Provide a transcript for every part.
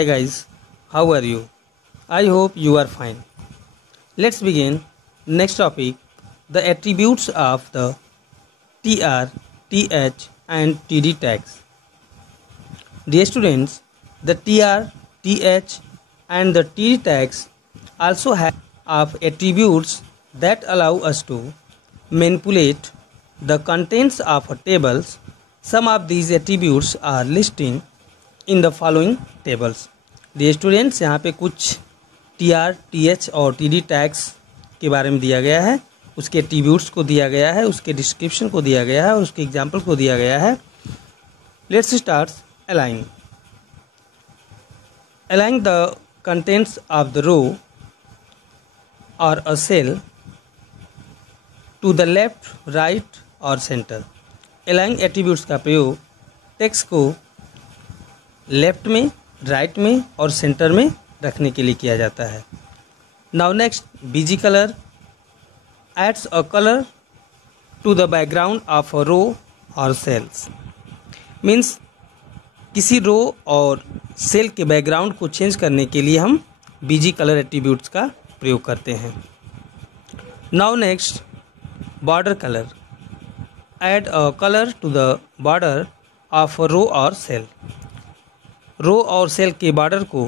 Hi guys, how are you? I hope you are fine. Let's begin. Next topic, the attributes of the TR, TH and TD tags. Dear students, the TR, TH and the TD tags also have of attributes that allow us to manipulate the contents of a tables. Some of these attributes are listed in the following tables. Dear students, यहाँ पे कुछ TR, TH और TD tags के बारे में दिया गया है, उसके एट्रीब्यूट्स को दिया गया है, उसके डिस्क्रिप्शन को दिया गया है और उसके एग्जाम्पल को दिया गया है. Let's start. Align. Align the contents of the row और a cell to the left, right और सेंटर. अलाइन एट्रीब्यूट्स का प्रयोग टेक्स्ट को लेफ्ट में, राइट में और सेंटर में रखने के लिए किया जाता है. Now next, BG colour adds a colour to the background of a row और सेल्स. मीन्स किसी रो और सेल के बैकग्राउंड को चेंज करने के लिए हम बीजी कलर एट्रीब्यूट्स का प्रयोग करते हैं. Now next, border colour add a colour to the border of a row और सेल. रो और सेल के बॉर्डर को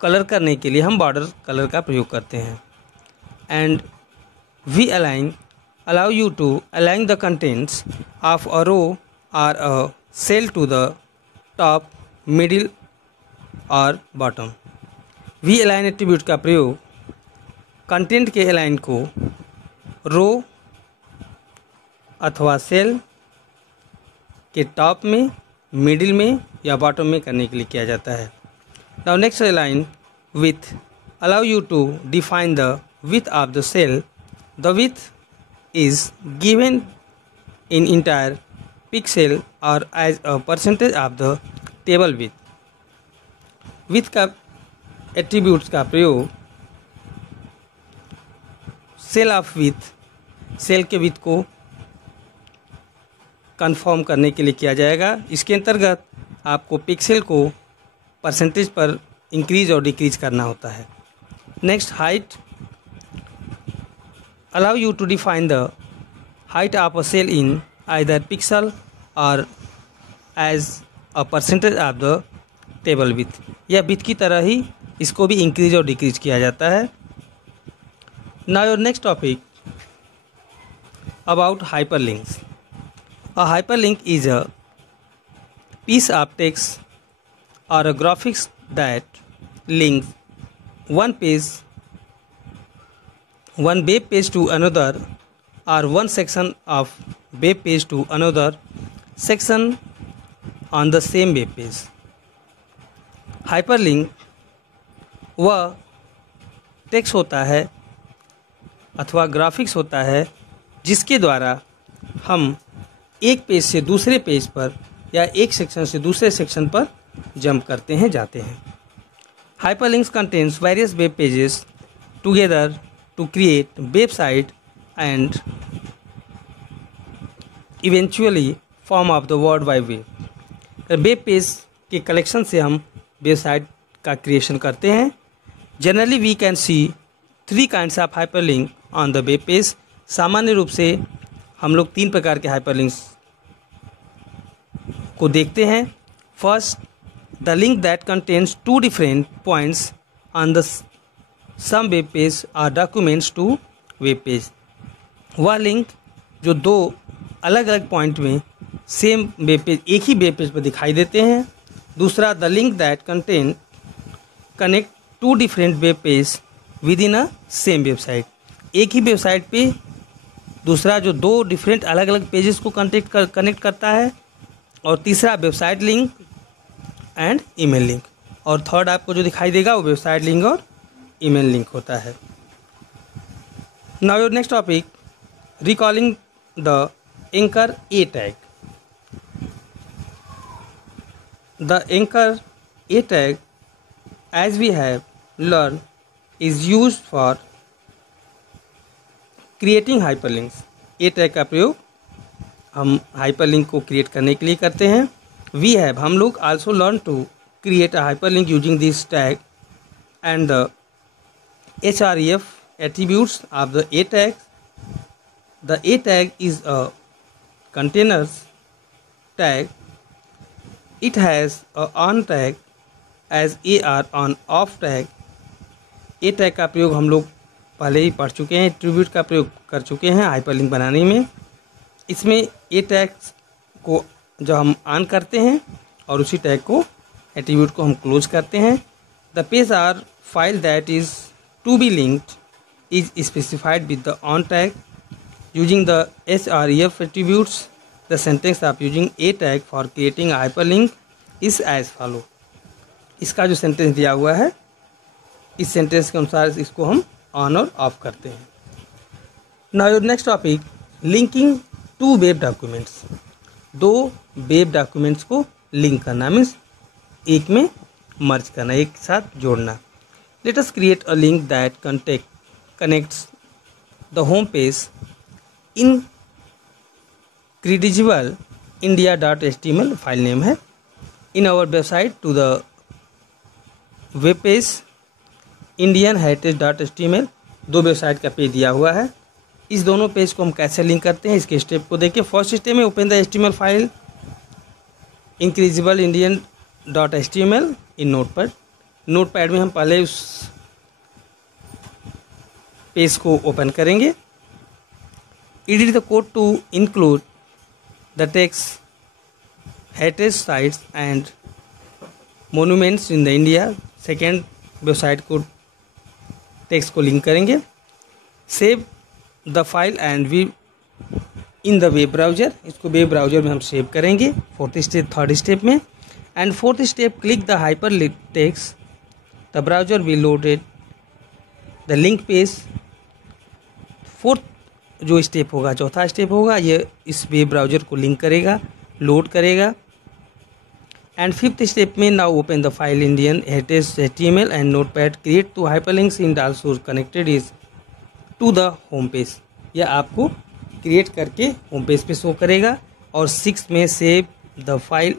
कलर करने के लिए हम बॉर्डर कलर का प्रयोग करते हैं. And V align allow you to align the contents of a row और a cell to the top, middle और बॉटम. वी अलाइन एट्रीब्यूट का प्रयोग कंटेंट के अलाइन को रो अथवा सेल के टॉप में, मिडिल में या बॉटम में करने के लिए किया जाता है. Now next align width allow you to define the width of the cell. The width is given in entire pixel और as a percentage of the table width. Width का एट्रीब्यूट्स का प्रयोग सेल ऑफ विथ, सेल के width को confirm करने के लिए किया जाएगा. इसके अंतर्गत आपको पिक्सेल को परसेंटेज पर इंक्रीज और डिक्रीज करना होता है. Next, height allow you to define the height of a cell in either pixel और as a percentage of the table width. यह विथ की तरह ही इसको भी इंक्रीज और डिक्रीज किया जाता है. Now your next topic about hyperlinks. A hyperlink is a piece of text or a graphics that links one web page to another or one section of web page to another section on the same web page. Hyperlink वह text होता है अथवा graphics होता है जिसके द्वारा हम एक पेज से दूसरे पेज पर या एक सेक्शन से दूसरे सेक्शन पर जंप करते हैं, जाते हैं. Hyperlinks contains various web pages together to create website and eventually form of the world wide web. Web page के कलेक्शन से हम वेबसाइट का क्रिएशन करते हैं. Generally we can see 3 kinds of hyperlink on the web page. सामान्य रूप से हम लोग 3 प्रकार के हाइपरलिंक्स को देखते हैं. First, the link that contains 2 different points on the same web page और डॉक्यूमेंट्स टू वेब पेज. वह लिंक जो 2 अलग अलग पॉइंट में सेम वेब पेज, एक ही वेब पेज पर दिखाई देते हैं. दूसरा, the link that connect 2 different web page with in a same website. एक ही वेबसाइट पे दूसरा जो 2 डिफरेंट अलग अलग पेजेस को कनेक्ट करता है. और तीसरा, website link and email link. और थर्ड आपको जो दिखाई देगा वो वेबसाइट लिंक और ईमेल लिंक होता है. Now your next topic, recalling the anchor a tag. The anchor a tag as we have learn is used for creating hyperlinks. A tag का प्रयोग हम हाइपरलिंक को क्रिएट करने के लिए करते हैं. वी हैव, हम लोग also learn to create a hyperlink using this tag and the href attributes of the A tag. The A tag is a containers tag. It has a on tag as AR on off tag. A tag का प्रयोग हम लोग पहले ही पढ़ चुके हैं, attribute का प्रयोग कर चुके हैं हाइपरलिंक बनाने में। इसमें ए टैग को जो हम ऑन करते हैं और उसी टैग को एट्रीब्यूट को हम क्लोज करते हैं। The page or file that is to be linked is specified with the on tag using the href attributes. The sentence of using a tag for creating hyperlink is as follow. इसका जो sentence दिया हुआ है, इस sentence के अनुसार इसको हम ऑन और ऑफ करते हैं। Now your next topic, linking to web documents. दो वेब डॉक्यूमेंट्स को लिंक करना मीन्स एक में मर्ज करना, एक साथ जोड़ना। Let us create a link that connects the home page in incredible india.html file name है in our website to the web page indianheritage.html। दो वेबसाइट का पेज दिया हुआ है। इस दोनों पेज को हम कैसे लिंक करते हैं, इसके स्टेप को देखिए। फर्स्ट स्टेप में open the HTML file increasable indian.html in notepad में हम पहले उस पेज को ओपन करेंगे। Edit the code to include the text heritage sites and monuments in the India. Second website को टेक्स्ट को लिंक करेंगे। Save the file and we in the web browser, इसको वेब ब्राउजर में हम save करेंगे third step में। And fourth step, click the hyper link text, the browser will loaded the link page. Fourth जो step होगा, चौथा step होगा, ये इस वेब ब्राउजर को लिंक करेगा, लोड करेगा। एंड फिफ्थ स्टेप में, now open the file indianheritage.html and notepad, create two hyperlinks in also connected is to the home page. यह आपको क्रिएट करके होम पेज पे शो करेगा। और सिक्स में, save the file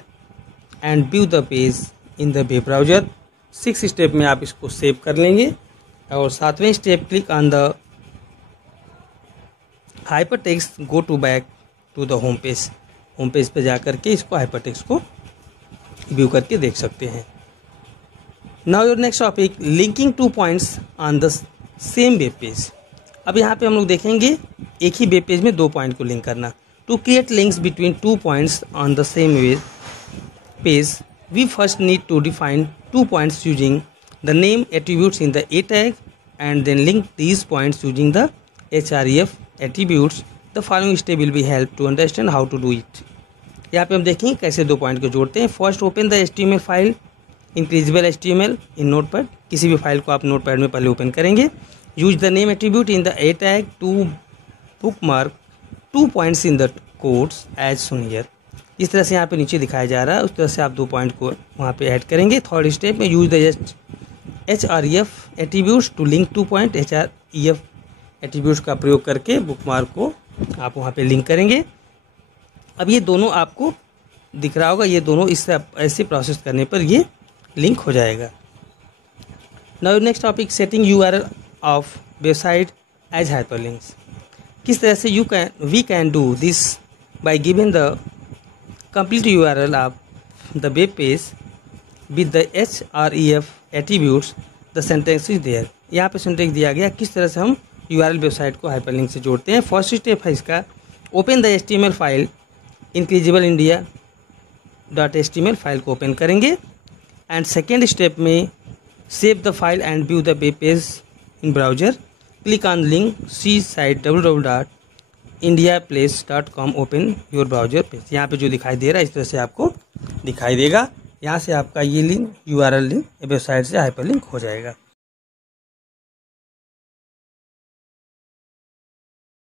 and view the page in the web browser. Six step में आप इसको सेव कर लेंगे। और सातवें step, click on the hypertext, go to back to the home page. Home page पे जा करके इसको हाइपर टेक्स्ट को व्यू करके देख सकते हैं। Now your next topic, linking to points on the same web page. अब यहाँ पे हम लोग देखेंगे एक ही वेब पेज में दो पॉइंट को लिंक करना। To create links between two points on the same web page, we first need to define two points using the name attributes in the a tag and then link these points using the href attributes. The following step will be help to understand how to do it. यहाँ पे हम देखेंगे कैसे दो point को जोड़ते हैं। First, open the HTML file increasable HTML in notepad. किसी भी फाइल को आप नोटपैड में पहले ओपन करेंगे। Use the name attribute in the a tag to bookmark two points in the codes as shown here. इस तरह से यहाँ पे नीचे दिखाया जा रहा है, उस तरह से आप दो पॉइंट को वहाँ पे ऐड करेंगे। थर्ड स्टेप में, use the href attributes to link to point. href attributes का प्रयोग करके बुकमार्क को आप वहाँ पे लिंक करेंगे। अब ये दोनों आपको दिख रहा होगा, ये दोनों इससे ऐसे प्रोसेस करने पर ये लिंक हो जाएगा। Now next topic, setting URL of website as hyperlinks. किस तरह से we can do this by giving the complete URL of the web page with the href attributes. The sentence is there. यहाँ पे sentence दिया गया किस तरह से हम URL वेबसाइट को हाइपरलिंक से जोड़ते हैं। फर्स्ट स्टेप है इसका, open the HTML file increasable india.html file को ओपन करेंगे। एंड सेकेंड स्टेप में, save the file and view the web page in browser. Click on link see site www.indiaplace.com, open your browser page. यहाँ पे जो दिखाई दे रहा है इस तरह से आपको दिखाई देगा। यहाँ से आपका ये लिंक URL लिंक वेबसाइट से हाइपरलिंक हो जाएगा।